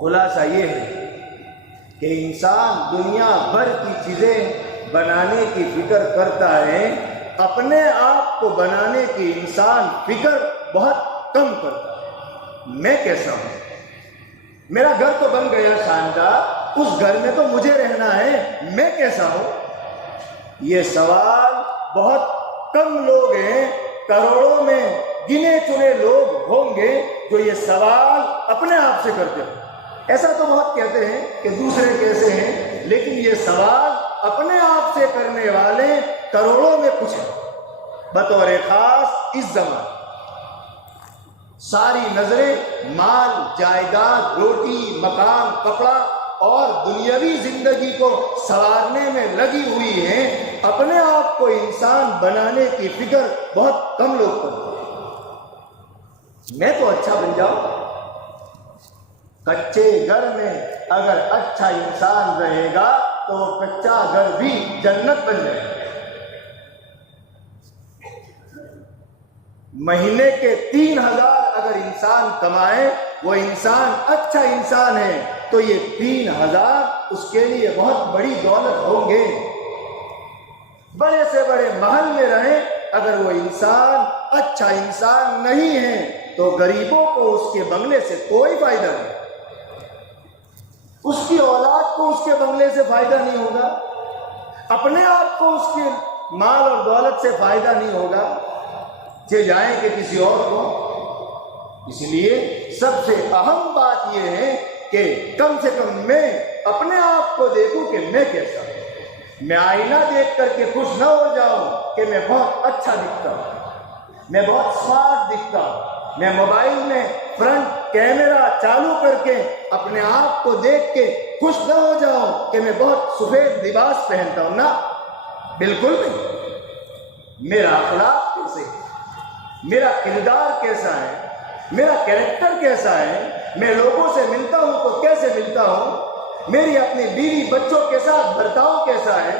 خلاصہ یہ ہے کہ انسان دنیا بھر کی چیزیں بنانے کی فکر کرتا ہے، اپنے آپ کو بنانے کی انسان فکر بہت کم کرتا ہے۔ میں کیسا ہوں؟ میرا گھر تو بن گیا شاندار، اس گھر میں تو مجھے رہنا ہے، میں کیسا ہوں؟ یہ سوال بہت کم لوگ ہیں، کروڑوں میں گنے چنے لوگ ہوں گے جو یہ سوال اپنے آپ سے کرتے ہیں۔ ایسا تو بہت کہتے ہیں کہ دوسرے کیسے ہیں، لیکن یہ سوال اپنے آپ سے کرنے والے کروڑوں میں کچھ ہیں۔ بطور خاص اس زمانے ساری نظریں مال، جائیداد، روٹی، مکان، کپڑا اور دنیاوی زندگی کو سنوارنے میں لگی ہوئی ہیں، اپنے آپ کو انسان بنانے کی فکر بہت کم لوگ کرتے ہیں۔ میں تو اچھا بن جاؤں۔ کچے گھر میں اگر اچھا انسان رہے گا تو کچا گھر بھی جنت بن جائے گا۔ مہینے کے 3,000 اگر انسان کمائے، وہ انسان اچھا انسان ہے تو یہ 3,000 اس کے لیے بہت بڑی دولت ہوں گے۔ بڑے سے بڑے محل میں رہیں، اگر وہ انسان اچھا انسان نہیں ہے تو غریبوں کو اس کے بنگلے سے کوئی فائدہ نہیں، اس کی اولاد کو اس کے بنگلے سے فائدہ نہیں ہوگا، اپنے آپ کو اس کے مال اور دولت سے فائدہ نہیں ہوگا، چلے جائیں کہ کسی اور کو۔ اس لیے سب سے اہم بات یہ ہے کہ کم سے کم میں اپنے آپ کو دیکھوں کہ میں کیسا ہوں۔ میں آئینہ دیکھ کر کے خوش نہ ہو جاؤں کہ میں بہت اچھا دکھتا ہوں، میں بہت سمارٹ دکھتا ہوں، میں موبائل میں فرنٹ کیمرہ چالو کر کے اپنے آپ کو دیکھ کے خوش نہ ہو جاؤں کہ میں بہت سفید لباس پہنتا ہوں۔ نا، بالکل نہیں۔ میرا اخلاق کیسے ہے، میرا کردار کیسا ہے، میرا کیریکٹر کیسا ہے، میں لوگوں سے ملتا ہوں تو کیسے ملتا ہوں، میری اپنی بیوی بچوں کے ساتھ برتاؤ کیسا ہے،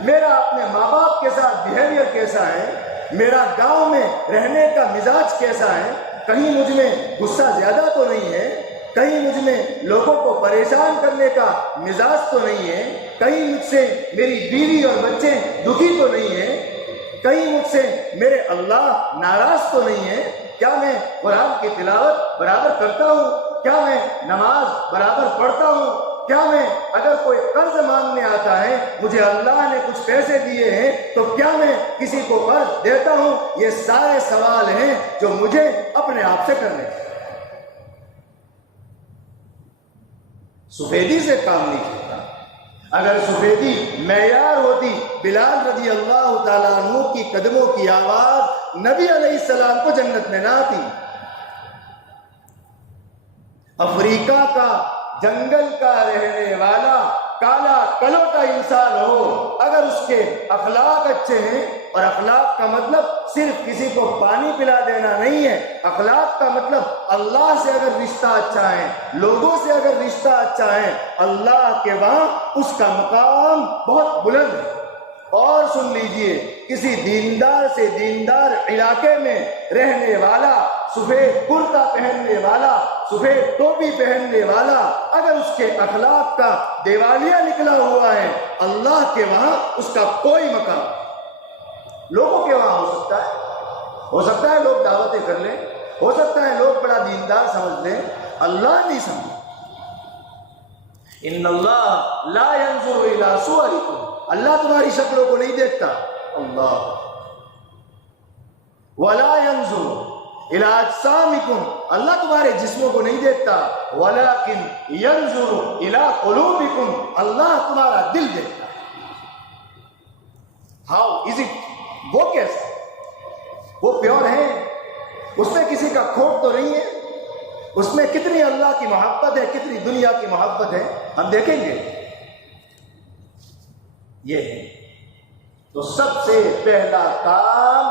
میرا اپنے ماں باپ کے ساتھ بیہیویئر کیسا ہے، میرا گاؤں میں رہنے کا مزاج کیسا ہے، کہیں مجھ میں غصہ زیادہ تو نہیں ہے، کہیں مجھ میں لوگوں کو پریشان کرنے کا مزاج تو نہیں ہے، کہیں مجھ سے میری بیوی اور بچے دکھی تو نہیں ہیں، کہیں مجھ سے میرے اللہ ناراض تو نہیں ہے، کیا میں قرآن کی تلاوت برابر کرتا ہوں، کیا میں نماز برابر پڑھتا ہوں، کیا میں اگر کوئی قرض مانگنے آتا ہے، مجھے اللہ نے کچھ پیسے دیے ہیں تو کیا میں کسی کو قرض دیتا ہوں؟ یہ سارے سوال ہیں جو مجھے اپنے آپ سے کرنے چاہیے۔ سفیدی سے کام نہیں چلتا۔ اگر سفیدی معیار ہوتی، بلال رضی اللہ تعالیٰ عنہ کی قدموں کی آواز نبی علیہ السلام کو جنت میں نہ آتی۔ افریقہ کا جنگل کا رہنے والا کالا کلوٹا انسان ہو، اگر اس کے اخلاق اچھے ہیں، اور اخلاق کا مطلب صرف کسی کو پانی پلا دینا نہیں ہے، اخلاق کا مطلب اللہ سے اگر رشتہ اچھا ہے، لوگوں سے اگر رشتہ اچھا ہے، اللہ کے وہاں اس کا مقام بہت بلند ہے۔ اور سن لیجئے، کسی دیندار سے دیندار علاقے میں رہنے والا، سفید کرتا پہننے والا، سفید ٹوپی پہننے والا، اگر اس کے اخلاق کا دیوالیہ نکلا ہوا ہے، اللہ کے وہاں اس کا کوئی مقام۔ لوگوں کے وہاں ہو سکتا ہے لوگ دعوتیں کر لیں، ہو سکتا ہے لوگ بڑا دیندار سمجھ لیں، اللہ نہیں سمجھے۔ ان اللہ لا ينظر الى صورکم، اللہ تمہاری شکلوں کو نہیں دیکھتا، اللہ ولا ينظر الى اجسامکم، اللہ تمہارے جسموں کو نہیں دیکھتا، ولکن ينظر الى قلوبکم، اللہ تمہارا دل دیکھتا ہے۔ ہاؤ از اٹ، وہ کیسا، وہ پیور ہے، اس میں کسی کا کھوٹ تو نہیں ہے، اس میں کتنی اللہ کی محبت ہے، کتنی دنیا کی محبت ہے، ہم دیکھیں گے۔ یہ ہے تو سب سے پہلا کام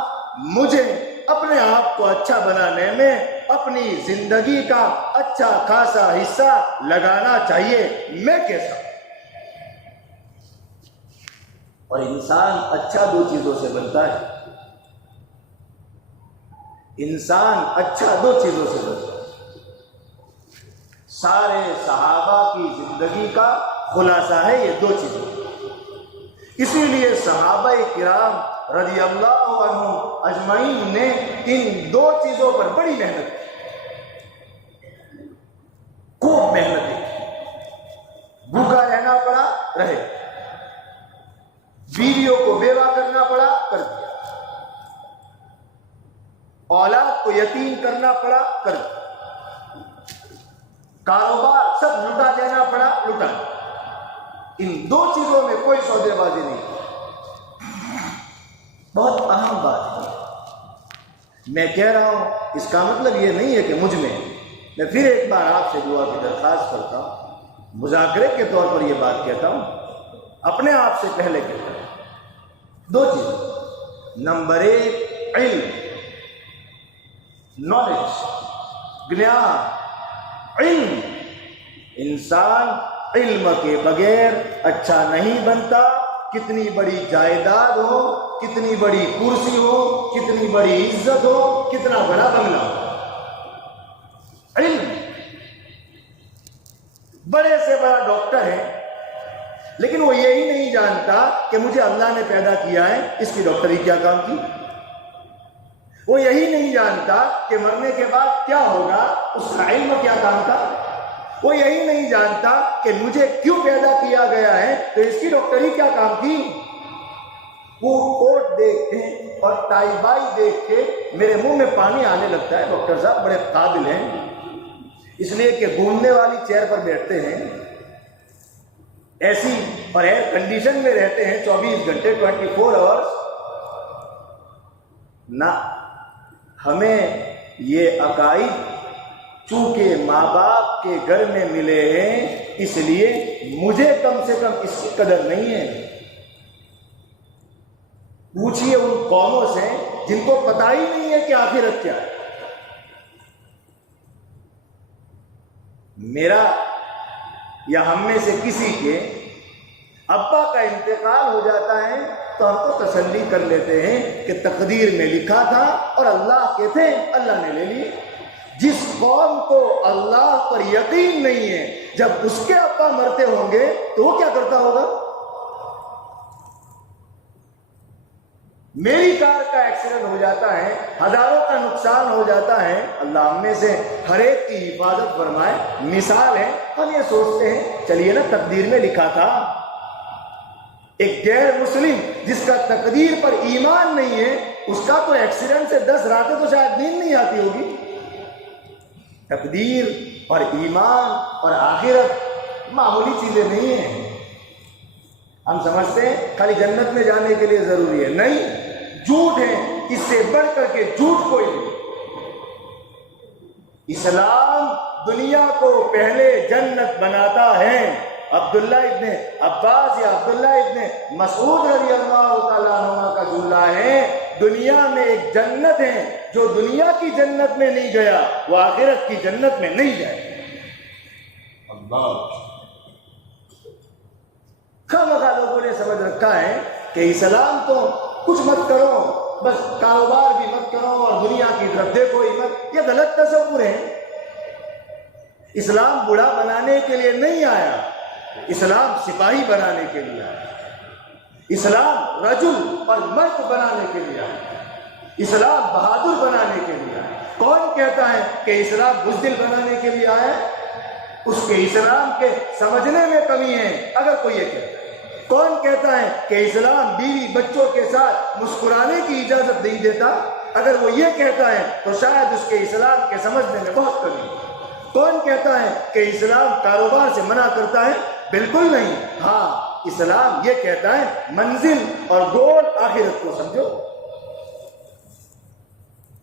مجھے اپنے آپ کو اچھا بنانے میں اپنی زندگی کا اچھا خاصا حصہ لگانا چاہیے۔ میں کیسا ہوں؟ اور انسان اچھا دو چیزوں سے بنتا ہے، انسان اچھا دو چیزوں سے بنتا ہے۔ سارے صحابہ کی زندگی کا خلاصہ ہے یہ دو چیزیں. اسی لیے صحابہ کرام رضی اللہ عنہم اجمعین نے ان دو چیزوں پر بڑی محنت کی، خوب محنت کی. بھوکا رہنا پڑا رہے، بیویوں کو بیوہ کرنا پڑا کر دیا، اولاد کو یتیم کرنا پڑا کر دیا، کاروبار سب لٹا دینا پڑا لٹا دیا. ان دو چیزوں میں کوئی سودے بازی نہیں. بہت اہم بات ہے. میں کہہ رہا ہوں اس کا مطلب یہ نہیں ہے کہ مجھ میں پھر ایک بار آپ سے دعا کی درخواست کرتا ہوں، مذاکرے کے طور پر یہ بات کہتا ہوں، اپنے آپ سے پہلے کہتا ہوں. دو چیزیں، نمبر 1 علم، نالج، گیان. علم، انسان علم کے بغیر اچھا نہیں بنتا. کتنی بڑی جائیداد ہو، کتنی بڑی کرسی ہو، کتنی بڑی عزت ہو، کتنا بڑا بنگلہ ہو، علم. بڑے سے بڑا ڈاکٹر ہے لیکن وہ یہی نہیں جانتا کہ مجھے اللہ نے پیدا کیا ہے، اس کی ڈاکٹری کیا کام کی. وہ یہی نہیں جانتا کہ مرنے کے بعد کیا ہوگا، اس کا علم کیا کام تھا. وہ یہی نہیں جانتا کہ مجھے کیوں پیدا کیا گیا ہے، تو اس کی ڈاکٹری کیا کام کی. وہ کوٹ دیکھ کے اور ٹائی بائی دیکھ کے میرے منہ میں پانی آنے لگتا ہے. ڈاکٹر صاحب بڑے قابل ہیں، اس لیے کہ گھومنے والی چیئر پر بیٹھتے ہیں، ایسی اور ایئر کنڈیشن میں رہتے ہیں 24 گھنٹے 24 آورس. نہ، ہمیں یہ عقائد چونکہ ماں باپ کے گھر میں ملے ہیں، اس لیے مجھے کم سے کم اس کی قدر نہیں ہے. پوچھئے ان قوموں سے جن کو پتہ ہی نہیں ہے کہ آخرت کیا ہے. میرا یا ہم میں سے کسی کے ابا کا انتقال ہو جاتا ہے تو ہم تو تسلی کر لیتے ہیں کہ تقدیر میں لکھا تھا اور اللہ کے تھے، اللہ نے لے لیے. جس قوم کو اللہ پر یقین نہیں ہے، جب اس کے ابا مرتے ہوں گے تو وہ کیا کرتا ہوگا. میری کار کا ایکسیڈنٹ ہو جاتا ہے، ہزاروں کا نقصان ہو جاتا ہے، اللہ ہم میں سے ہر ایک کی حفاظت فرمائے. مثال ہے، ہم یہ سوچتے ہیں چلیے نا تقدیر میں لکھا تھا. ایک غیر مسلم جس کا تقدیر پر ایمان نہیں ہے، اس کا تو ایکسیڈنٹ سے 10 راتیں تو شاید نیند نہیں آتی ہوگی. تقدیر اور ایمان اور آخرت معمولی چیزیں نہیں ہیں. ہم سمجھتے ہیں خالی جنت میں جانے کے لیے ضروری ہے، نہیں، جھوٹ ہے. اس سے بڑھ کر کے جھوٹ کوئی نہیں. اسلام دنیا کو پہلے جنت بناتا ہے. عبداللہ ابن عباس یا عبداللہ ابن مسعود رضی اللہ تعالیٰ عنہ کا جملہ ہے، دنیا میں ایک جنت ہے، جو دنیا کی جنت میں نہیں گیا وہ آخرت کی جنت میں نہیں جائے. اللہ خامخواہ لوگوں نے سمجھ رکھا ہے کہ اسلام تو کچھ مت کرو، بس کاروبار بھی مت کرو اور دنیا کی طرف دیکھو ہی مت. یہ غلط تصور ہے. اسلام بوڑھا بنانے کے لیے نہیں آیا، اسلام سپاہی بنانے کے لیے آیا. اسلام رجل اور مرد بنانے کے لیے آیا. اسلام بہادر بنانے کے لیے آیا. کون کہتا ہے کہ اسلام بزدل بنانے کے لیے آیا؟ اس کے اسلام کے سمجھنے میں کمی ہے اگر کوئی یہ کہتا ہے. کون کہتا ہے کہ اسلام بیوی بچوں کے ساتھ مسکرانے کی اجازت نہیں دیتا؟ اگر وہ یہ کہتا ہے تو شاید اس کے اسلام کے سمجھنے میں بہت کمی ہے. کون کہتا ہے کہ اسلام کاروبار سے منع کرتا ہے؟ بالکل نہیں. ہاں، اسلام یہ کہتا ہے منزل اور گول آخرت کو سمجھو.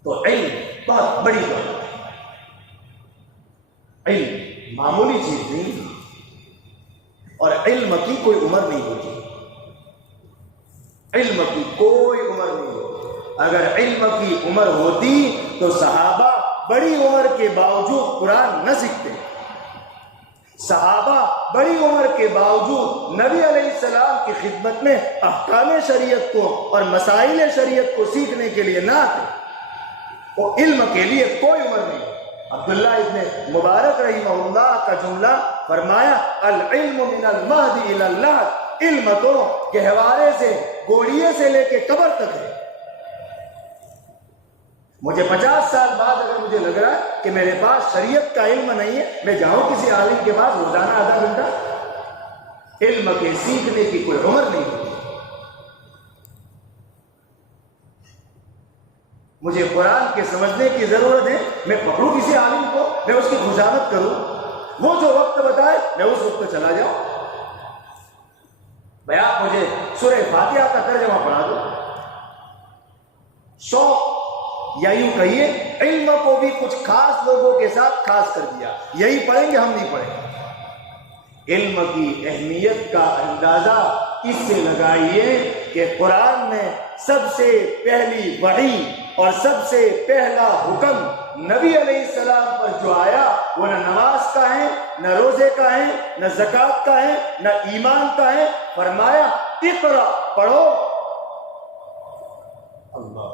تو علم بہت بڑی بات ہے. علم معمولی چیز نہیں، اور علم کی کوئی عمر نہیں ہوتی. علم کی کوئی عمر نہیں ہوتی. اگر علم کی عمر ہوتی تو صحابہ بڑی عمر کے باوجود قرآن نہ سیکھتے. صحابہ بڑی عمر کے باوجود نبی علیہ السلام کی خدمت میں احکام شریعت کو اور مسائل شریعت کو سیکھنے کے لیے نہ آتے. وہ علم کے لیے کوئی عمر نہیں. عبداللہ ابن مبارک رحمہ اللہ کا جملہ فرمایا العلم من المہد الی اللحد، علم تو گہوارے سے گوڑیے سے لے کے قبر تک ہے۔ مجھے 50 سال بعد اگر مجھے لگ رہا ہے کہ میرے پاس شریعت کا علم نہیں ہے، میں جاؤں کسی عالم کے پاس روزانہ آدھا گھنٹہ، علم کے سیکھنے کی کوئی عمر نہیں ہوتی۔ مجھے قرآن کے سمجھنے کی ضرورت ہے، میں پکڑوں کسی عالم کو، میں اس کی خوشامد کروں، وہ جو وقت بتائے میں اس وقت چلا جاؤں۔ بھائی آپ مجھے سورہ فاتحہ کا ترجمہ پڑھا دو، شوق یا یوں کہیے علم کو بھی کچھ خاص لوگوں کے ساتھ خاص کر دیا، یہی پڑھیں گے ہم نہیں پڑھیں گے۔ علم کی اہمیت کا اندازہ اس سے لگائیے کہ قرآن میں سب سے پہلی وحی اور سب سے پہلا حکم نبی علیہ السلام پر جو آیا وہ نہ نماز کا ہے، نہ روزے کا ہے، نہ زکوٰۃ کا ہے، نہ ایمان کا ہے۔ فرمایا اقرا، پڑھو۔ اللہ،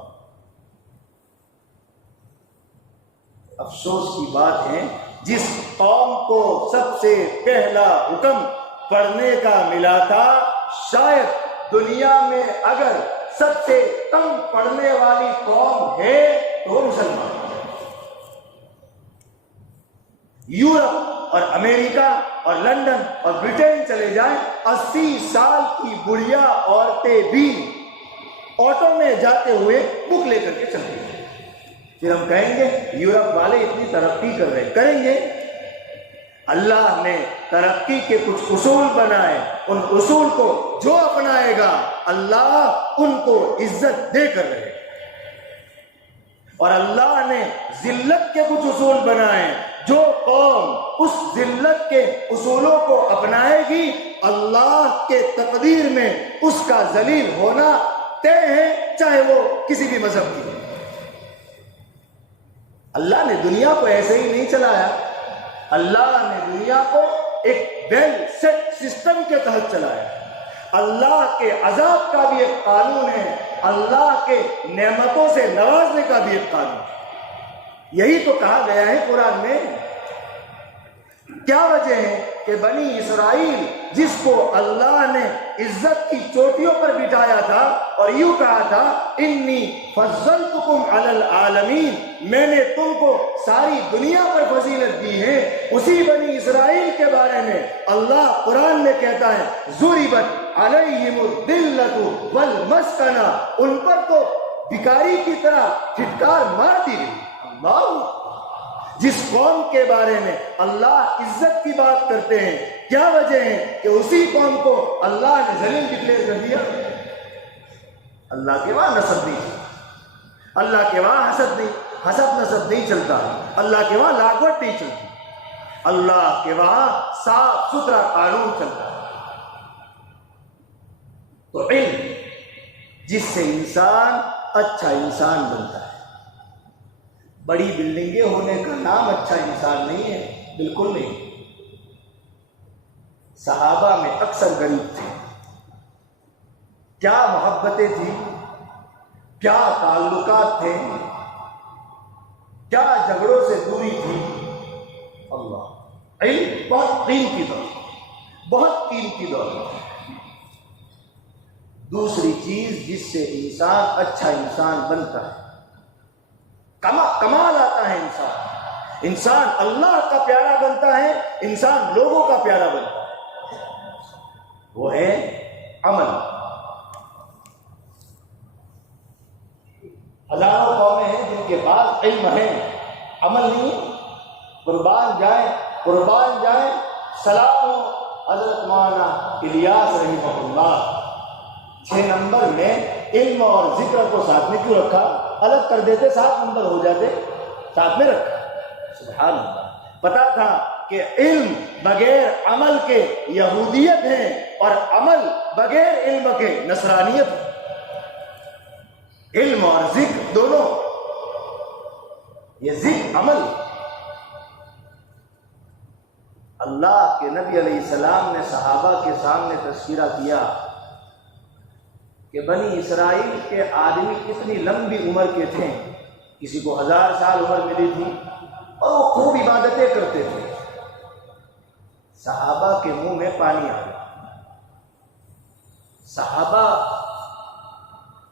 افسوس کی بات ہے جس قوم کو سب سے پہلا حکم پڑھنے کا ملا تھا، شاید دنیا میں اگر سب سے کم پڑھنے والی قوم ہے تو وہ مسلمان۔ یورپ اور امریکہ اور لندن اور برٹین چلے جائیں، 80 سال کی بڑھیا عورتیں بھی آٹو میں جاتے ہوئے بک لے کر کے چلتی ہیں۔ پھر ہم کہیں گے یورپ والے اتنی ترقی کر رہے، کریں گے۔ اللہ نے ترقی کے کچھ اصول بنائے، ان اصول کو جو اپنائے گا اللہ ان کو عزت دے کر رہے، اور اللہ نے ذلت کے کچھ اصول بنائے، جو قوم اس ذلت کے اصولوں کو اپنائے گی اللہ کے تقدیر میں اس کا ذلیل ہونا طے ہے، چاہے وہ کسی بھی مذہب کی۔ اللہ نے دنیا کو ایسے ہی نہیں چلایا، اللہ نے دنیا کو ایک ویل سیٹ سسٹم کے تحت چلایا۔ اللہ کے عذاب کا بھی ایک قانون ہے، اللہ کے نعمتوں سے نوازنے کا بھی ایک قانون ہے۔ یہی تو کہا گیا ہے قرآن میں۔ کیا وجہ ہے کہ بنی اسرائیل جس کو اللہ نے عزت کی چوٹیوں پر بٹھایا تھا اور یوں کہا تھا انی فضلتکم علی العالمین، میں نے تم کو ساری دنیا پر فضیلت دی ہے، اسی بنی اسرائیل کے بارے میں اللہ قرآن میں کہتا ہے ضربت علیہم الذلۃ والمسکنہ، ان پر تو بھکاری کی طرح پھٹکار مار دی گئی۔ اللہ، جس قوم کے بارے میں اللہ عزت کی بات کرتے ہیں، کیا وجہ ہے کہ اسی قوم کو اللہ نے ذلیل ڈکلیئر کر دیا۔ اللہ کے وہاں نسب نہیں، اللہ کے وہاں حسد نسب نہیں چلتا، اللہ کے وہاں لاگوٹ نہیں چلتی، اللہ کے وہاں صاف ستھرا قانون چلتا ہے۔ تو علم جس سے انسان اچھا انسان بنتا ہے۔ بڑی بلڈنگیں ہونے کا نام اچھا انسان نہیں ہے، بالکل نہیں۔ صحابہ میں اکثر غریب تھے، کیا محبتیں تھیں، کیا تعلقات تھے، کیا جھگڑوں سے دوری تھی۔ اللہ، علم بہت قیمتی دولت، بہت قیمتی دولت۔ دوسری چیز جس سے انسان اچھا انسان بنتا ہے، کمال آتا ہے، انسان اللہ کا پیارا بنتا ہے، انسان لوگوں کا پیارا بنتا ہے، وہ ہے عمل۔ ہزاروں قومیں ہیں جن کے پاس علم ہے، عمل نہیں۔ قربان جائیں سلام حضرت مولانا الیاس رحمہ اللہ۔ 6 نمبر میں علم اور ذکر کو ساتھ میں کیوں رکھا؟ الگ کر دیتے 7 نمبر ہو جاتے، ساتھ میں رکھا۔ سبحان اللہ، پتا تھا کہ علم بغیر عمل کے یہودیت ہے اور عمل بغیر علم کے نصرانیت ہے۔ علم اور ذکر دونوں، یہ ذکر عمل۔ اللہ کے نبی علیہ السلام نے صحابہ کے سامنے تذکرہ کیا کہ بنی اسرائیل کے آدمی کتنی لمبی عمر کے تھے، کسی کو 1000 سال عمر ملی تھی اور وہ خوب عبادتیں کرتے تھے. صحابہ کے منہ میں پانی آ گیا. صحابہ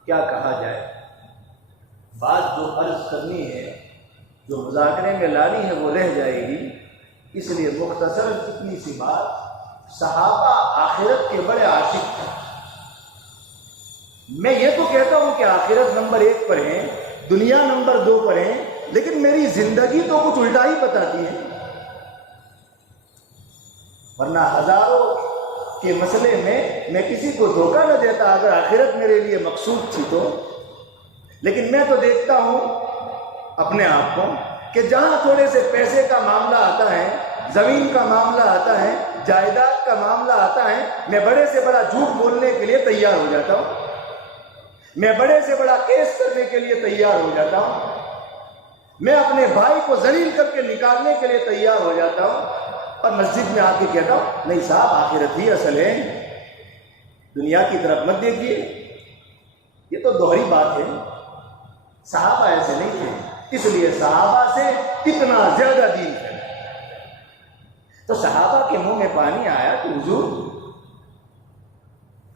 کیا کہا جائے، بات جو عرض کرنی ہے، جو مذاکرے میں لانی ہے وہ رہ جائے گی، اس لیے مختصر اتنی سی بات. صحابہ آخرت کے بڑے عاشق تھے. میں یہ تو کہتا ہوں کہ آخرت نمبر 1 پر ہے، دنیا نمبر 2 پر ہے، لیکن میری زندگی تو کچھ الٹا ہی بتاتی ہے. ورنہ ہزاروں کے مسئلے میں کسی کو دھوکہ نہ دیتا اگر آخرت میرے لیے مقصود تھی تو. لیکن میں تو دیکھتا ہوں اپنے آپ کو کہ جہاں تھوڑے سے پیسے کا معاملہ آتا ہے، زمین کا معاملہ آتا ہے، جائیداد کا معاملہ آتا ہے، میں بڑے سے بڑا جھوٹ بولنے کے لیے تیار ہو جاتا ہوں. میں بڑے سے بڑا کیس کرنے کے لیے تیار ہو جاتا ہوں. میں اپنے بھائی کو ذلیل کر کے نکالنے کے لیے تیار ہو جاتا ہوں. اور مسجد میں آ کے کہتا ہوں نہیں صاحب آخرت ہی اصل ہے، دنیا کی طرف مت دیکھیے. یہ تو دوہری بات ہے. صحابہ ایسے نہیں تھے، اس لیے صحابہ سے اتنا زیادہ دین ہے. تو صحابہ کے منہ میں پانی آیا کہ حضور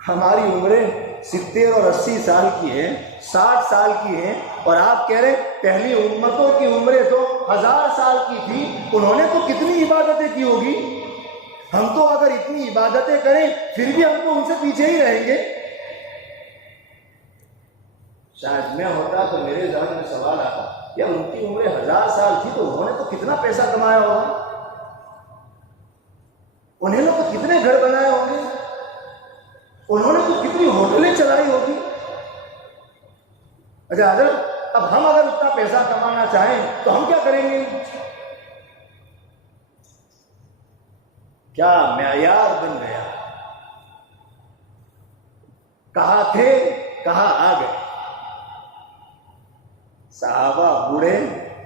ہماری عمریں 70 اور 80 سال کی ہیں، 60 سال کی ہیں، اور آپ کہہ رہے پہلی امتوں کی عمریں تو 1000 سال کی تھی، انہوں نے تو کتنی عبادتیں کی ہوگی. ہم تو اگر اتنی عبادتیں کریں پھر بھی ہم تو ان سے پیچھے ہی رہیں گے. شاید میں ہوتا تو میرے ذہن میں سوال آتا یار ان کی عمریں 1000 سال تھی تو انہوں نے تو کتنا پیسہ کمایا ہوگا، انہیں نے تو کتنے گھر بنائے ہوں گے، انہوں نے تو کتنی ہوٹلیں چلائی ہوگی. اچھا حضرت اب ہم اگر اتنا پیسہ کمانا چاہیں تو ہم کیا کریں گے؟ کیا معیار بن گیا. کہاں تھے کہاں آ گئے. صحابہ بوڑھے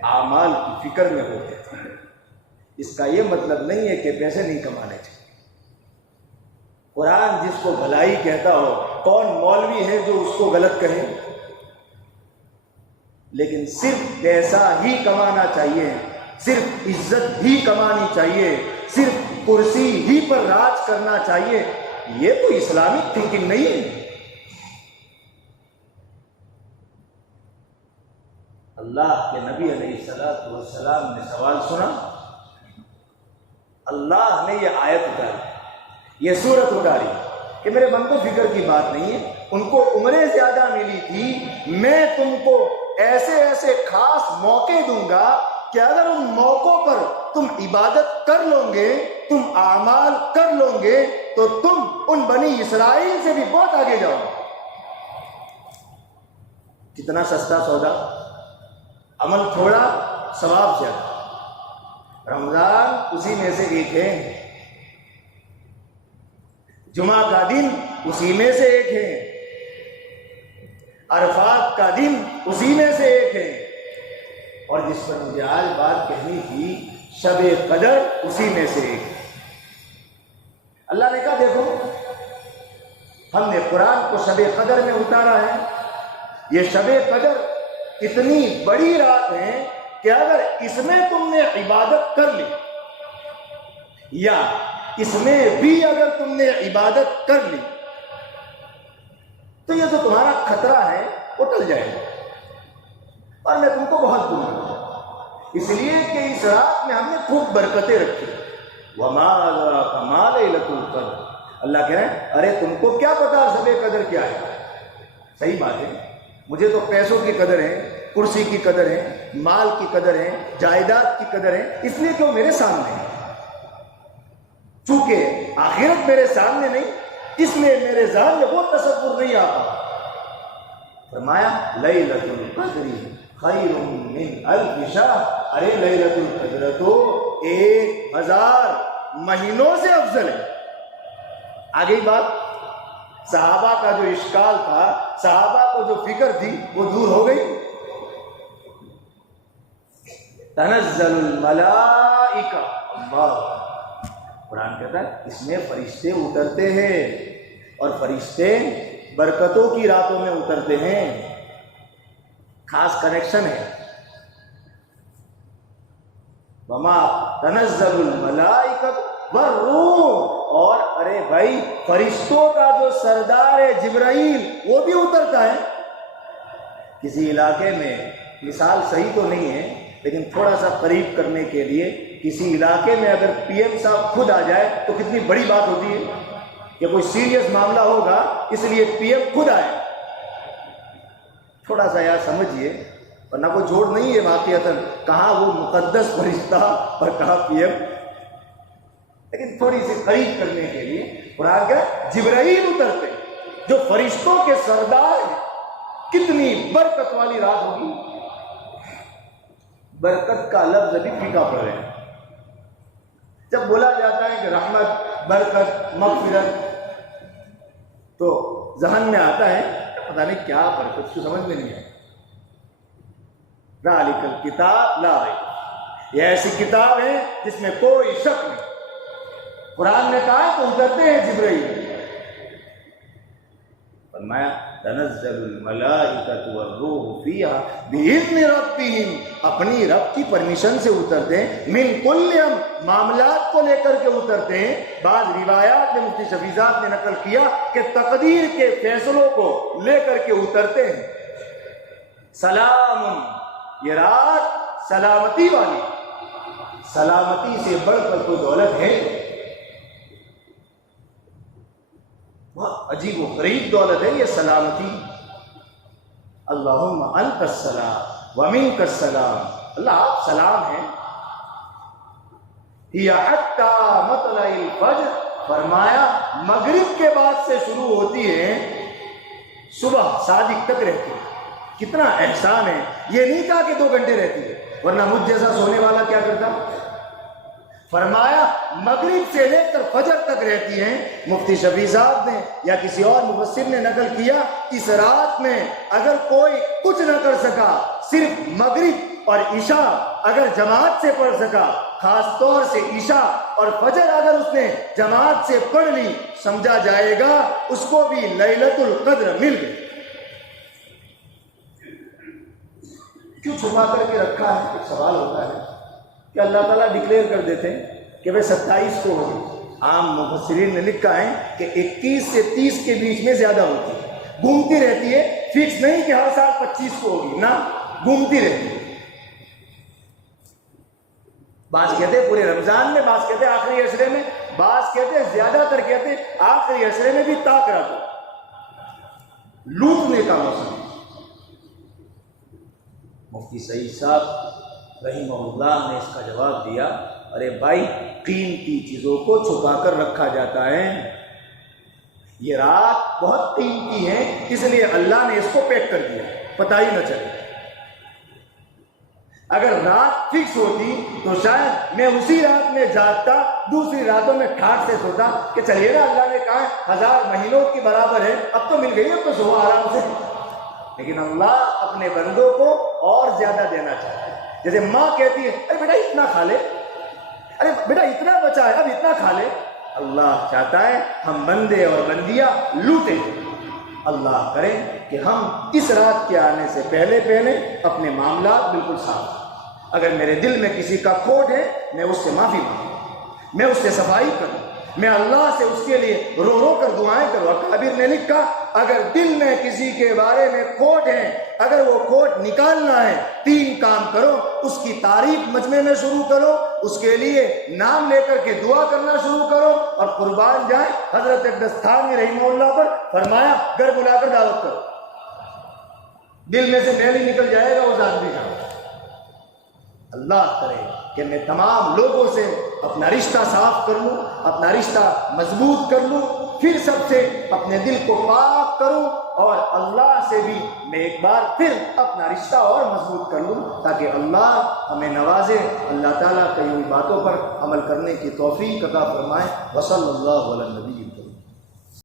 اعمال کی فکر میں ہوتے تھے. اس کا یہ مطلب نہیں ہے کہ پیسے نہیں کمانے چاہیے. قرآن جس کو بھلائی کہتا ہو، کون مولوی ہے جو اس کو غلط کہے؟ لیکن صرف پیسہ ہی کمانا چاہیے، صرف عزت ہی کمانی چاہیے، صرف کرسی ہی پر راج کرنا چاہیے، یہ تو اسلامک تھنکنگ نہیں ہے. اللہ کے نبی علیہ الصلوۃ والسلام نے سوال سنا، اللہ نے یہ آیت اتاری، یہ سورت اتاری کہ میرے بندو فکر کی بات نہیں ہے، ان کو عمریں زیادہ ملی تھی، میں تم کو ایسے ایسے خاص موقع دوں گا کہ اگر ان موقعوں پر تم عبادت کر لو گے، تم اعمال کر لو گے تو تم ان بنی اسرائیل سے بھی بہت آگے جاؤ گے. کتنا سستا سودا، عمل تھوڑا ثواب زیادہ. رمضان اسی میں سے ایک ہے، جمعہ کا دن اسی میں سے ایک ہے، عرفات کا دن اسی میں سے ایک ہے، اور جس پر مجھے آج بات کہنی تھی شب قدر اسی میں سے ایک ہے. اللہ نے کہا دیکھو ہم نے قرآن کو شب قدر میں اتارا ہے. یہ شب قدر اتنی بڑی رات ہے کہ اگر اس میں تم نے عبادت کر لی، یا اس میں بھی اگر تم نے عبادت کر لی تو یہ جو تمہارا خطرہ ہے وہ ٹل جائے گا، اور میں تم کو بہت دوں گا. اس لیے کہ اس رات میں ہم نے خوب برکتیں رکھی. وما ادراک ما لیلۃ القدر. اللہ کہہ رہے ہیں ارے تم کو کیا پتا شب قدر کیا ہے. صحیح بات ہے، مجھے تو پیسوں کی قدر ہے، کرسی کی قدر ہے، مال کی قدر ہے، جائیداد کی قدر ہے، اس لیے کہ وہ میرے سامنے ہے. چونکہ آخرت میرے سامنے نہیں، اس لیے میرے ذہن میں وہ تصور نہیں آتا. فرمایا لیلۃ القدر خیر من الف شہر. ارے لیلۃ القدر تو 1000 مہینوں سے افضل ہے. آ گئی بات. صحابہ کا جو اشکال تھا، صحابہ کو جو فکر تھی وہ دور ہو گئی. تنزل الملائکہ، اللہ قرآن کہتا ہے اس میں فرشتے اترتے ہیں، اور فرشتے برکتوں کی راتوں میں اترتے ہیں. خاص کنیکشن ہے. وما تنزل الملائکۃ والروح، اور ارے بھائی فرشتوں کا جو سردار ہے جبرائیل وہ بھی اترتا ہے کسی علاقے میں. مثال صحیح تو نہیں ہے لیکن تھوڑا سا قریب کرنے کے لیے، کسی علاقے میں اگر پی ایم صاحب خود آ جائے تو کتنی بڑی بات ہوتی ہے کہ کوئی سیریس معاملہ ہوگا اس لیے پی ایم خود آئے. تھوڑا سا یار سمجھیے، ورنہ کوئی جوڑ نہیں ہے واقعتاً کہاں وہ مقدس فرشتہ اور کہاں پی ایم، لیکن تھوڑی سی قریب کرنے کے لیے قرآن کا جبرائیل اترتے جو فرشتوں کے سردار ہیں. کتنی برکت والی رات ہوگی. برکت کا لفظ ابھی پھیکا پڑ رہا ہے. جب بولا جاتا ہے کہ رحمت، برکت، مغفرت، تو ذہن میں آتا ہے پتہ نہیں کیا برکت، کو سمجھ میں نہیں آئی. ذالک الکتاب لا ریب، یہ ایسی کتاب ہے جس میں کوئی شک نہیں. قرآن نے کہا تو اترتے ہیں جبرائیل. فرمایا تنزل الملائکۃ والروح فیہا بإذن ربہم، اپنی رب کی پرمیشن سے اترتے ہیں. من کل امر، معاملات کو لے کر کے اترتے ہیں. بعض روایات میں مفتی شفیع نے نقل کیا کہ تقدیر کے فیصلوں کو لے کر کے اترتے ہیں. سلام، یہ رات سلامتی والی، سلامتی سے بڑھ کر کوئی دولت ہے؟ بہت عجیب و غریب دولت ہے یہ سلامتی. اللہم انت السلام ومنک السلام، اللہ آپ سلام ہیں. ہی حتی مطلع الفجر، فرمایا مغرب کے بعد سے شروع ہوتی ہے، صبح صادق تک رہتی ہے. کتنا احسان ہے. یہ نہیں کہا کہ 2 گھنٹے رہتی ہے، ورنہ مجھ جیسا سونے والا کیا کرتا. فرمایا مغرب سے لے کر فجر تک رہتی ہیں. مفتی شفیع صاحب نے یا کسی اور مفسر نے نقل کیا، اس رات میں اگر کوئی کچھ نہ کر سکا، صرف مغرب اور عشاء اگر جماعت سے پڑھ سکا، خاص طور سے عشاء اور فجر اگر اس نے جماعت سے پڑھ لی، سمجھا جائے گا اس کو بھی لیلۃ القدر مل گئی. کیوں چھپا کر کے رکھا ہے؟ ایک سوال ہوتا ہے کہ اللہ تعالیٰ ڈکلیئر کر دیتے ہیں کہ بھائی 27 کو ہوگی. عام مفسرین نے لکھا ہے کہ 21 سے 30 کے بیچ میں زیادہ ہوتی ہے، گھومتی رہتی ہے. فکس نہیں کہ ہر سال 25 کو ہوگی، نہ، گھومتی رہتی ہے. بعض کہتے ہیں پورے رمضان میں، بعض کہتے ہیں آخری عشرے میں، بعض کہتے ہیں زیادہ تر کہتے ہیں آخری عشرے میں بھی طاق رہتا، لوٹنے کا موسم. مفتی سعید صاحب رحمہ اللہ نے اس کا جواب دیا، ارے بھائی قیمتی چیزوں کو چھپا کر رکھا جاتا ہے. یہ رات بہت قیمتی ہے، اس لیے اللہ نے اس کو پیک کر دیا، پتہ ہی نہ چلے. اگر رات فکس ہوتی تو شاید میں اسی رات میں جاگتا، دوسری راتوں میں ٹھاٹ سے سوتا کہ چلیے نا اللہ نے کہا 1000 مہینوں کی برابر ہے، اب تو مل گئی، اب تو سو آرام سے. لیکن اللہ اپنے بندوں کو اور زیادہ دینا چاہتا ہے. جیسے ماں کہتی ہے ارے بیٹا اتنا کھا لے، ارے بیٹا اتنا بچا ہے اب اتنا کھا لے. اللہ چاہتا ہے ہم بندے اور بندیاں لوٹیں. اللہ کرے کہ ہم اس رات کے آنے سے پہلے اپنے معاملات بالکل صاف. اگر میرے دل میں کسی کا کھوٹ ہے میں اس سے معافی مانگوں، میں اس سے صفائی کروں، میں اللہ سے اس کے لیے رو رو کر دعائیں کروں. کبیر نے لکھا اگر دل میں کسی کے بارے میں کھوٹ ہے، اگر وہ کھوٹ نکالنا ہے 3 کام کرو. اس کی تعریف مجمع میں شروع کرو، اس کے لیے نام لے کر کے دعا کرنا شروع کرو، اور قربان جائیں حضرت اقدس تھانوی رحمہ اللہ پر فرمایا گھر بلا کر دعوت کرو. دل میں سے میل ہی نکل جائے گا اس آدمی کا. اللہ کرے کہ میں تمام لوگوں سے اپنا رشتہ صاف کر لوں، اپنا رشتہ مضبوط کر لوں، پھر سب سے اپنے دل کو پاک کروں، اور اللہ سے بھی میں ایک بار پھر اپنا رشتہ اور مضبوط کر لوں، تاکہ اللہ ہمیں نوازے. اللہ تعالیٰ کئی باتوں پر عمل کرنے کی توفیق عطا فرمائے. وصلی اللہ علی النبی.